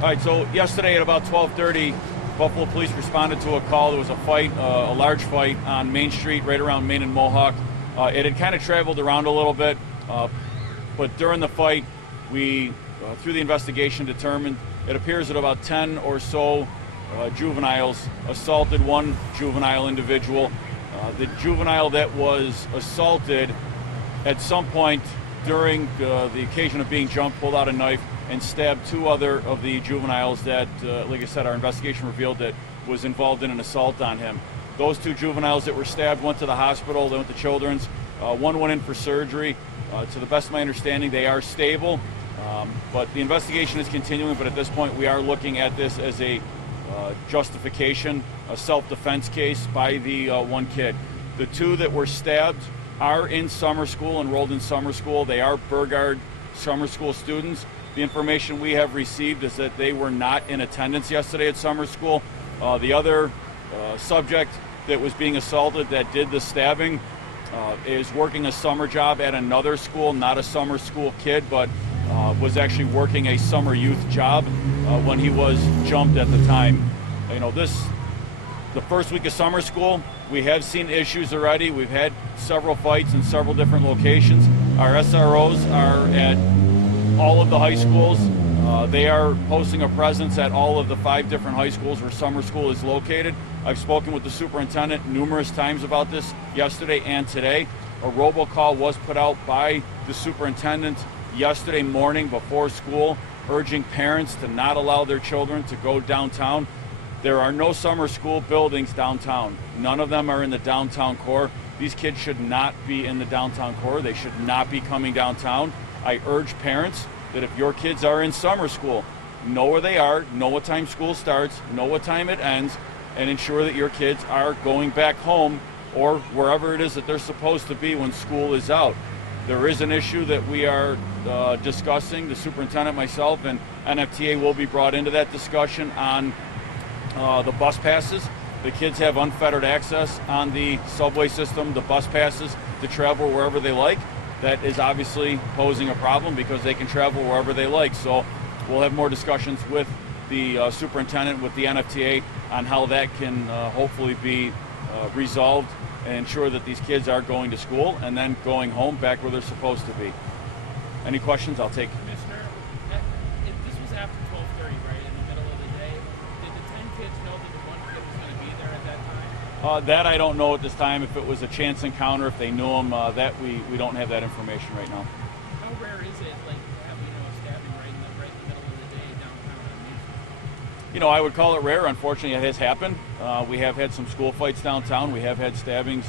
All right, so yesterday at about 12:30, Buffalo police responded to a call. There was a fight, a large fight on Main Street, right around Main and Mohawk. It had kind of traveled around a little bit, but during the fight, we, through the investigation, determined it appears that about 10 or so juveniles assaulted one juvenile individual. The juvenile that was assaulted at some point during the occasion of being jumped pulled out a knife and stabbed two other of the juveniles that, like I said, our investigation revealed that was involved in an assault on him. Those two juveniles that were stabbed went to the hospital. They went to Children's. One went in for surgery. To the best of my understanding, they are stable, but the investigation is continuing. But at this point, we are looking at this as a justification, a self-defense case by the one kid. The two that were stabbed are in summer school, enrolled in summer school. They are Burgard summer school students. The information we have received is that they were not in attendance yesterday at summer school. The other subject that was being assaulted that did the stabbing is working a summer job at another school, not a summer school kid, but was actually working a summer youth job when he was jumped at the time. You know, the first week of summer school, we have seen issues already. We've had several fights in several different locations. Our SROs are at all of the high schools. They are posting a presence at all of the 5 different high schools where summer school is located. I've spoken with the superintendent numerous times about this yesterday and today. A robocall was put out by the superintendent yesterday morning before school, urging parents to not allow their children to go downtown. There are no summer school buildings downtown. None of them are in the downtown core. These kids should not be in the downtown core. They should not be coming downtown. I urge parents that if your kids are in summer school, know where they are, know what time school starts, know what time it ends, and ensure that your kids are going back home or wherever it is that they're supposed to be when school is out. There is an issue that we are discussing. The superintendent, myself, and NFTA will be brought into that discussion on the bus passes. The kids have unfettered access on the subway system, the bus passes to travel wherever they like. That is obviously posing a problem because they can travel wherever they like. So we'll have more discussions with the superintendent, with the NFTA, on how that can hopefully be resolved and ensure that these kids are going to school and then going home back where they're supposed to be. Any questions? I'll take. Commissioner, if this was after 12:30, right, in the middle of the day, did the 10 kids know that the one kid was going to be there at that time? That I don't know at this time. If it was a chance encounter, if they knew him, that we don't have that information right now. How rare is it, like, having a stabbing right in the middle of the day downtown on Main Street? You know, I would call it rare. Unfortunately, it has happened. We have had some school fights downtown. We have had stabbings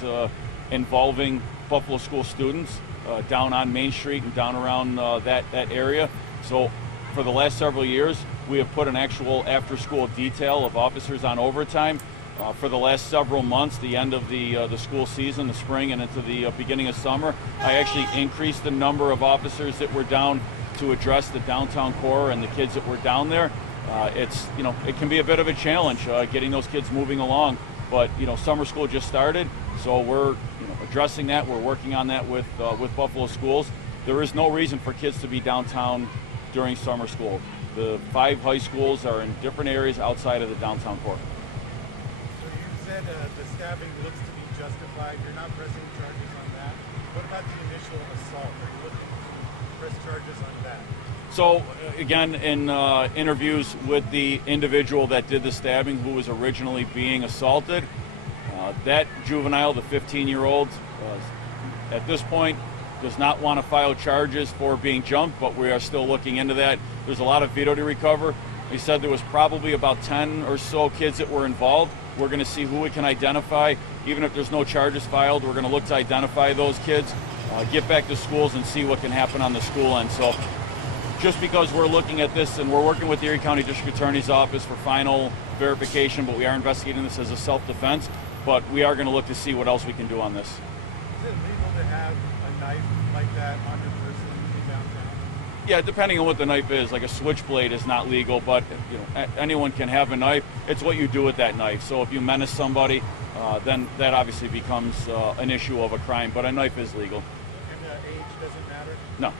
involving Buffalo school students down on Main Street and down around that area. So for the last several years, we have put an actual after-school detail of officers on overtime. For the last several months, the end of the school season, the spring and into the beginning of summer, I actually increased the number of officers that were down to address the downtown core and the kids that were down there. It's, you know, it can be a bit of a challenge getting those kids moving along, but you know, summer school just started, so we're addressing that. We're working on that with Buffalo schools. There is no reason for kids to be downtown during summer school. The 5 high schools are in different areas outside of the downtown core. The stabbing looks to be justified. You're not pressing charges on that. What about the initial assault? Are you looking to press charges on that? So again, in interviews with the individual that did the stabbing, who was originally being assaulted, that juvenile, the 15-year-old, at this point does not want to file charges for being jumped, but we are still looking into that. There's a lot of video to recover. He said there was probably about 10 or so kids that were involved. We're going to see who we can identify. Even if there's no charges filed, we're going to look to identify those kids, get back to schools and see what can happen on the school end. So just because we're looking at this and we're working with the Erie County District Attorney's Office for final verification, but we are investigating this as a self-defense, but we are going to look to see what else we can do on this. Is it legal to have a knife like that on your person in downtown? Yeah, depending on what the knife is. Like a switchblade is not legal, but you know, anyone can have a knife. It's what you do with that knife. So if you menace somebody, then that obviously becomes an issue of a crime, but a knife is legal. And age doesn't matter? No.